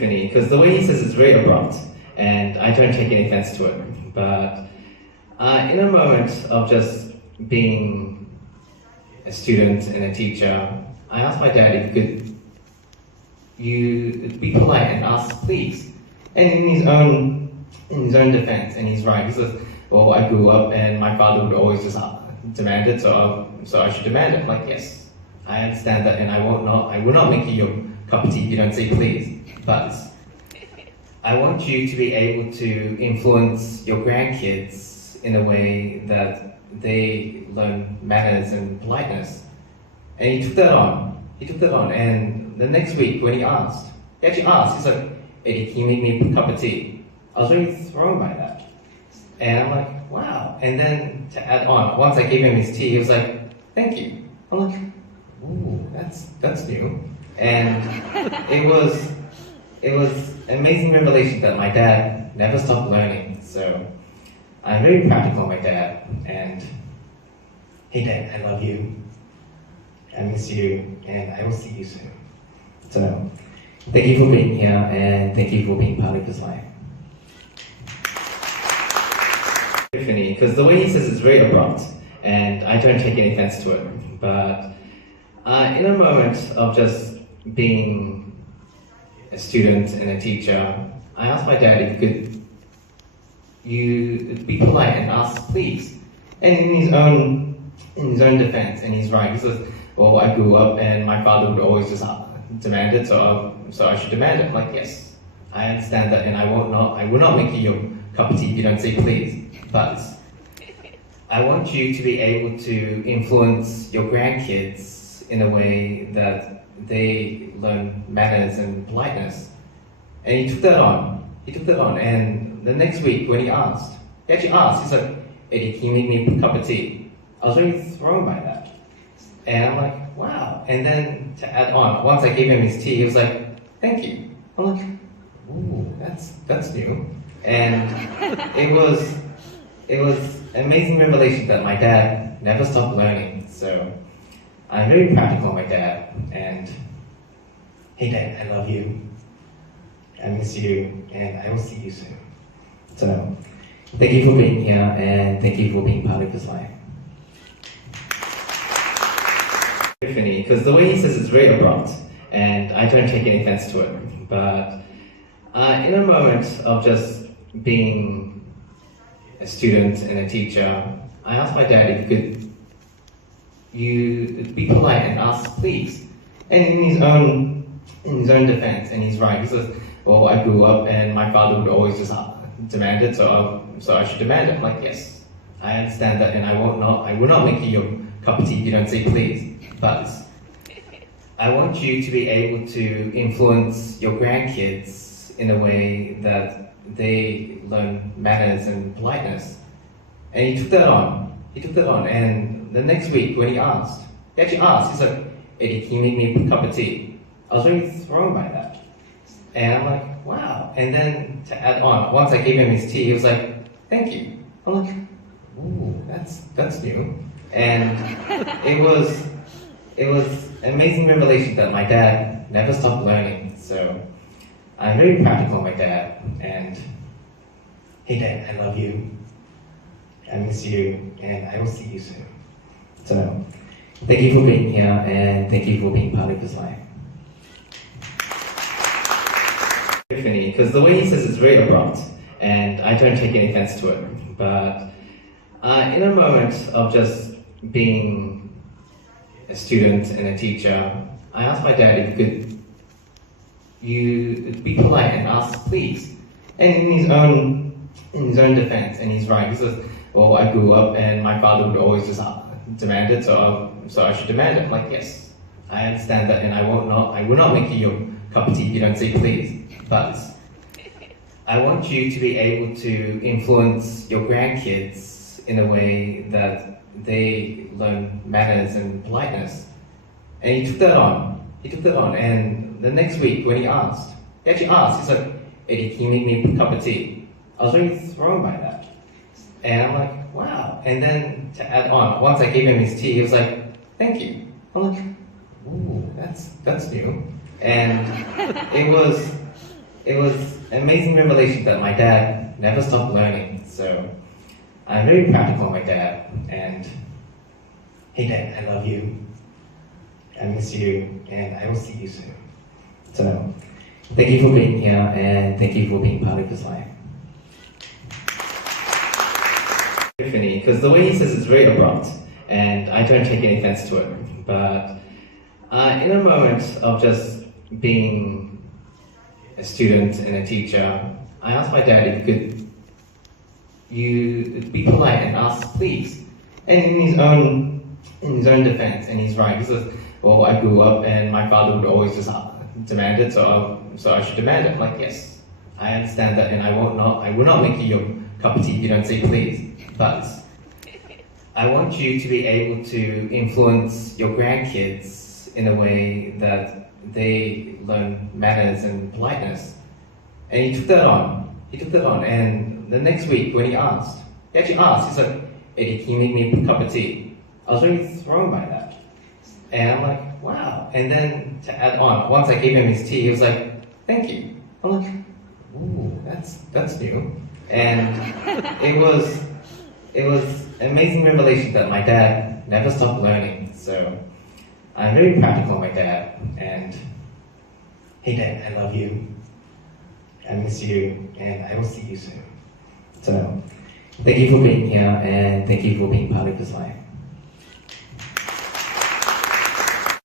epiphany, because the way he says it's very abrupt, and I don't take any offense to it. But in a moment of just being a student and a teacher, I asked my dad if you be polite and ask please. And in his own defense, and he's right. He says, "Well, I grew up and my father would always just demand it, so I should demand it." I'm like, yes, I understand that, and I will not make you your cup of tea if you don't say please. But I want you to be able to influence your grandkids in a way that they learn manners and politeness. And he took that on. And the next week when he actually asked, he's like, "Eddie, can you make me a cup of tea?" I was really thrown by that. And I'm like, wow. And then to add on, once I gave him his tea, he was like, "Thank you." I'm like, ooh, that's new. And it was an amazing revelation that my dad never stopped learning. So I'm very practical, my dad. And hey, Dad, I love you. I miss you, and I will see you soon. So thank you for being here, and thank you for being part of his life. Epiphany, because the way he says it's very abrupt, and I don't take any offense to it. But in a moment of just being a student and a teacher, I asked my dad if you be polite and ask please. And in his own defense, and he's right. He says, "Well, I grew up and my father would always just demand it, so I should demand it." I'm like, yes, I understand that, and I will not make you your cup of tea if you don't say please. But I want you to be able to influence your grandkids in a way that they learn manners and politeness. And he took that on. And the next week when he actually asked, he's like, "Eddie, can you make me a cup of tea?" I was really thrown by that. And I'm like, wow. And then to add on, once I gave him his tea, he was like, "Thank you." I'm like, ooh, that's new. And it was an amazing revelation that my dad never stopped learning. So I'm very practical, my dad. And hey, Dad, I love you. I miss you, and I will see you soon. So thank you for being here, and thank you for being part of his life. Epiphany, because the way he says it's very abrupt, and I don't take any offense to it. But in a moment of just being a student and a teacher, I asked my dad if you be polite and ask please. And in his own defense, and he's right. He says, "Well, I grew up and my father would always just demand it, so I should demand it." I'm like, yes, I understand that, and I will not make you your cup of tea if you don't say please. But I want you to be able to influence your grandkids in a way that they learn manners and politeness. And he took that on. And the next week when he actually asked, he's like, "Eddie, can you make me a cup of tea?" I was really thrown by that. And I'm like, wow. And then to add on, once I gave him his tea, he was like, "Thank you." I'm like, ooh, that's new. And it was an amazing revelation that my dad never stopped learning. So I'm very practical, my dad. And hey, Dad, I love you. I miss you, and I will see you soon. So thank you for being here, and thank you for being part of his life. Epiphany, because the way he says it's very abrupt, and I don't take any offense to it. But in a moment of just being a student and a teacher, I asked my dad if you be polite and ask please. And in his own defense, and he's right. He says, "Well, I grew up and my father would always just demand it, so I should demand it." I'm like, yes, I understand that, and I will not make you your cup of tea if you don't say please. But I want you to be able to influence your grandkids in a way that they learn manners and politeness. And he took that on. And the next week when he actually asked, he's like, "Eddie, can you make me a cup of tea?" I was really thrown by that. And I'm like, wow. And then to add on, once I gave him his tea, he was like, "Thank you." I'm like, ooh, that's new. And it was it was an amazing revelation that my dad never stopped learning. So I'm very proud to call my dad. And hey Dad, I love you. I miss you, and I will see you soon. So thank you for being here, and thank you for being part of his life. Because the way he says it's very abrupt, and I don't take any offense to it. But in a moment of just being a student and a teacher, I asked my dad if you be polite and ask please. And in his own defense, and he's right. He says, well, I grew up and my father would always just demand it, so I should demand it. I'm like, yes, I understand that, and I will not make you your cup of tea if you don't say please. But I want you to be able to influence your grandkids in a way that they learn manners and politeness. And he took that on. And the next week when he actually asked, he said, Eddie, can you make me a cup of tea? I was really thrown by that. And I'm like, wow. And then to add on, once I gave him his tea, he was like, thank you. I'm like, ooh, that's new. And it was an amazing revelation that my dad never stopped learning. So I'm very proud to call my dad. And hey Dad, I love you. I miss you, and I will see you soon. So thank you for being here, and thank you for being part of his life.